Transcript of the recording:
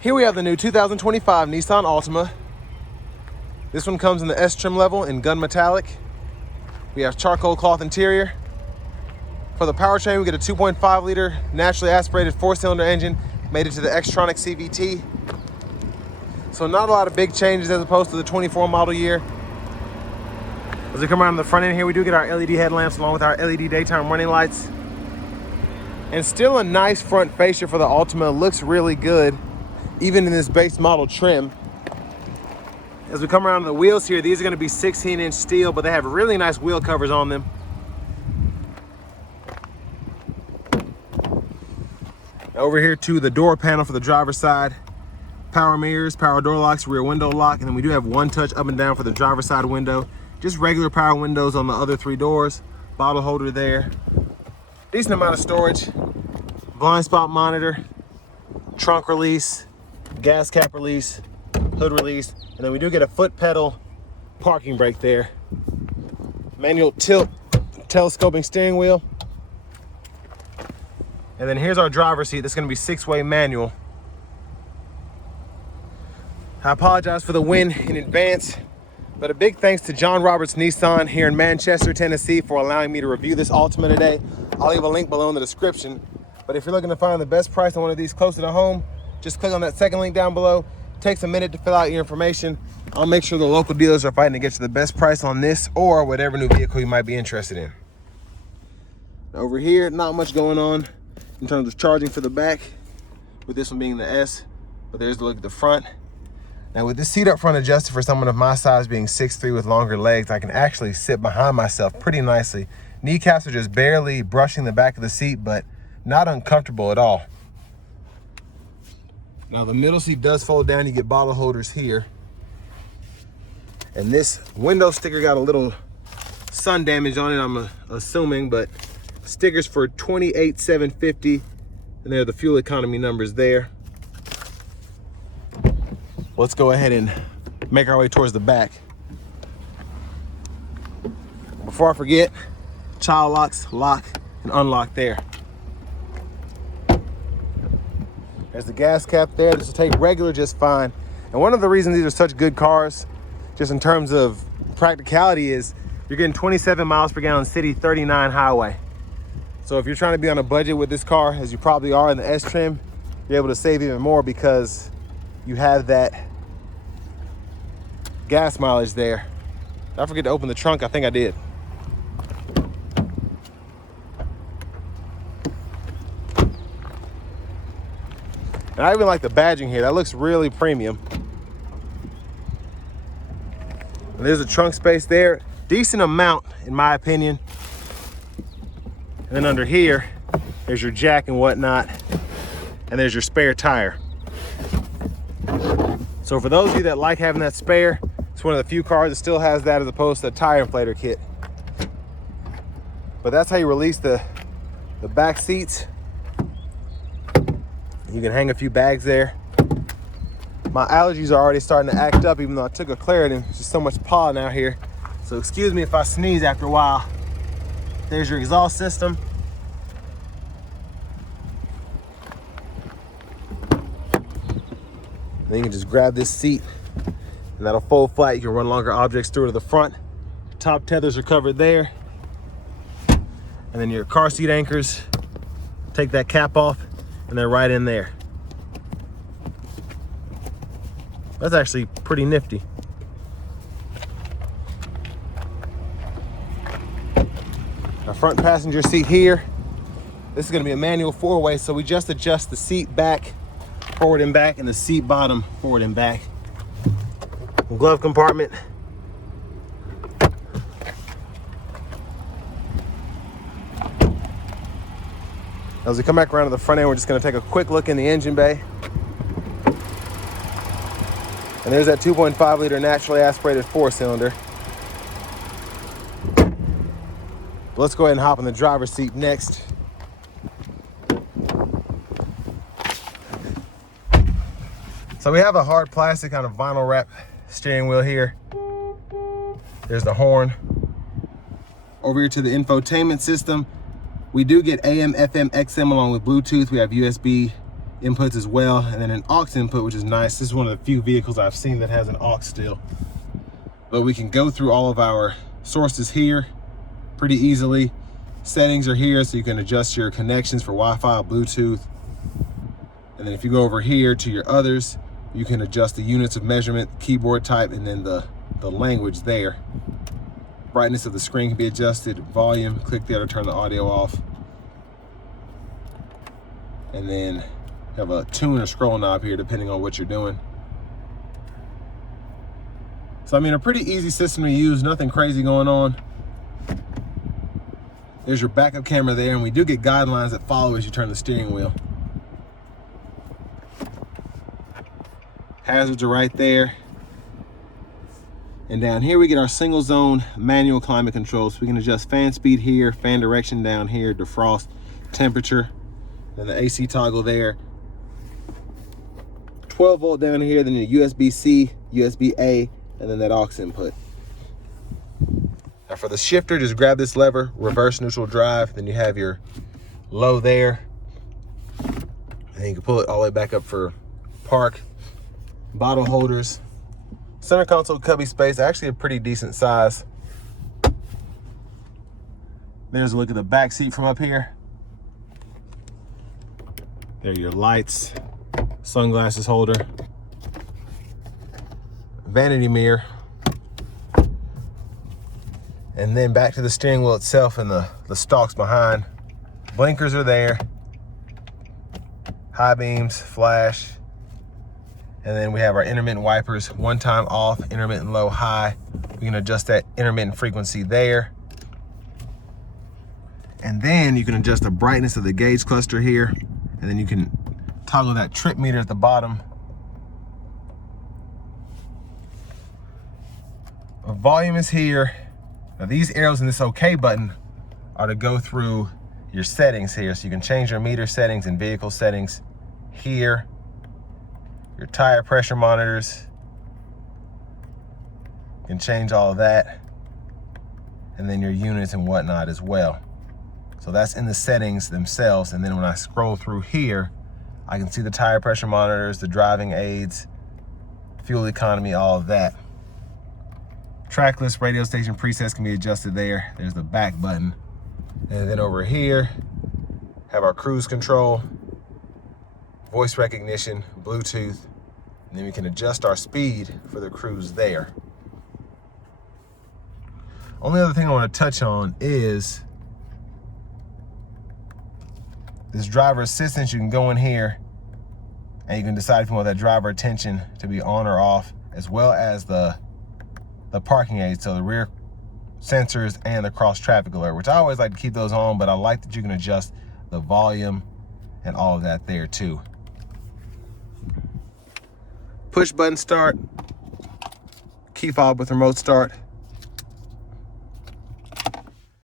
Here we have the new 2025 Nissan Altima. This one comes in the S trim level in gun metallic. We have charcoal cloth interior. For the powertrain, we get a 2.5 liter naturally aspirated 4-cylinder engine made into the Xtronic CVT. So not a lot of big changes as opposed to the 24 model year. As we come around the front end here, we do get our LED headlamps along with our LED daytime running lights. And still a nice front fascia for the Altima. It looks really good, even in this base model trim. As we come around to the wheels here, these are gonna be 16-inch steel, but they have really nice wheel covers on them. Over here to the door panel for the driver's side. Power mirrors, power door locks, rear window lock, and then we do have one touch up and down for the driver's side window. Just regular power windows on the other 3 doors. Bottle holder there. Decent amount of storage. Blind spot monitor, trunk release, gas cap release, hood release, and then we do get a foot pedal parking brake there. Manual tilt, telescoping steering wheel. And then here's our driver's seat. This is gonna be 6-way manual. I apologize for the wind in advance, but a big thanks to John Roberts Nissan here in Manchester, Tennessee for allowing me to review this Altima today. I'll leave a link below in the description. But if you're looking to find the best price on one of these closer to home, just click on that second link down below. It takes a minute to fill out your information. I'll make sure the local dealers are fighting to get you the best price on this or whatever new vehicle you might be interested in. Over here, not much going on in terms of charging for the back, with this one being the S, but there's the look at the front. Now with this seat up front adjusted for someone of my size being 6'3" with longer legs, I can actually sit behind myself pretty nicely. Kneecaps are just barely brushing the back of the seat, but not uncomfortable at all. Now the middle seat does fold down. You get bottle holders here. And this window sticker got a little sun damage on it, I'm assuming, but stickers for $28,750, and there are the fuel economy numbers there. Let's go ahead and make our way towards the back. Before I forget, child locks, lock and unlock there. There's the gas cap there. This will take regular just fine. And one of the reasons these are such good cars, just in terms of practicality, is you're getting 27 miles per gallon city, 39 highway. So if you're trying to be on a budget with this car, as you probably are in the S trim, you're able to save even more because you have that gas mileage there. Did I forget to open the trunk? I think I did. And I even like the badging here. That looks really premium. And there's a trunk space there. Decent amount, in my opinion. And then under here, there's your jack and whatnot. And there's your spare tire. So for those of you that like having that spare, it's one of the few cars that still has that as opposed to a tire inflator kit. But that's how you release the back seats. You can hang a few bags there. My allergies are already starting to act up even though I took a Claritin. There's just so much pollen out here. So excuse me if I sneeze after a while. There's your exhaust system. Then you can just grab this seat and that'll fold flat. You can run longer objects through to the front. Top tethers are covered there. And then your car seat anchors, take that cap off and they're right in there. That's actually pretty nifty. Our front passenger seat here. This is gonna be a manual 4-way, so we just adjust the seat back, forward and back, and the seat bottom forward and back. Glove compartment. As we come back around to the front end, we're just gonna take a quick look in the engine bay. And there's that 2.5 liter naturally aspirated 4-cylinder. Let's go ahead and hop in the driver's seat next. So we have a hard plastic kind of vinyl wrap steering wheel here. There's the horn. Over here to the infotainment system. We do get AM, FM, XM along with Bluetooth. We have USB inputs as well, and then an aux input, which is nice. This is one of the few vehicles I've seen that has an aux still. But we can go through all of our sources here pretty easily. Settings are here, so you can adjust your connections for Wi-Fi, Bluetooth. And then if you go over here to your others, you can adjust the units of measurement, keyboard type, and then the language there. Brightness of the screen can be adjusted, volume, click there to turn the audio off. And then have a tune or scroll knob here depending on what you're doing. So I mean, a pretty easy system to use, nothing crazy going on. There's your backup camera there, and we do get guidelines that follow as you turn the steering wheel. Hazards are right there. And down here we get our single zone manual climate control. So we can adjust fan speed here, fan direction down here, defrost, temperature, then the AC toggle there. 12 volt down here, then the USB-C, USB-A, and then that aux input. Now for the shifter, just grab this lever, reverse neutral drive, then you have your low there. And you can pull it all the way back up for park. Bottle holders. Center console cubby space, actually a pretty decent size. There's a look at the back seat from up here. There are your lights, sunglasses holder, vanity mirror. And then back to the steering wheel itself and the stalks behind. Blinkers are there. High beams, flash. And then we have our intermittent wipers, one time off, intermittent low, high. We can adjust that intermittent frequency there. And then you can adjust the brightness of the gauge cluster here. And then you can toggle that trip meter at the bottom. The volume is here. Now these arrows in this OK button are to go through your settings here. So you can change your meter settings and vehicle settings here. Your tire pressure monitors. You can change all of that. And then your units and whatnot as well. So that's in the settings themselves. And then when I scroll through here, I can see the tire pressure monitors, the driving aids, fuel economy, all of that. Track list, radio station presets can be adjusted there. There's the back button. And then over here, have our cruise control, voice recognition, Bluetooth, and then we can adjust our speed for the cruise there. Only other thing I want to touch on is this driver assistance. You can go in here and you can decide if you want that driver attention to be on or off, as well as the parking aids, so the rear sensors and the cross traffic alert, which I always like to keep those on, but I like that you can adjust the volume and all of that there too. Push button start, key fob with remote start,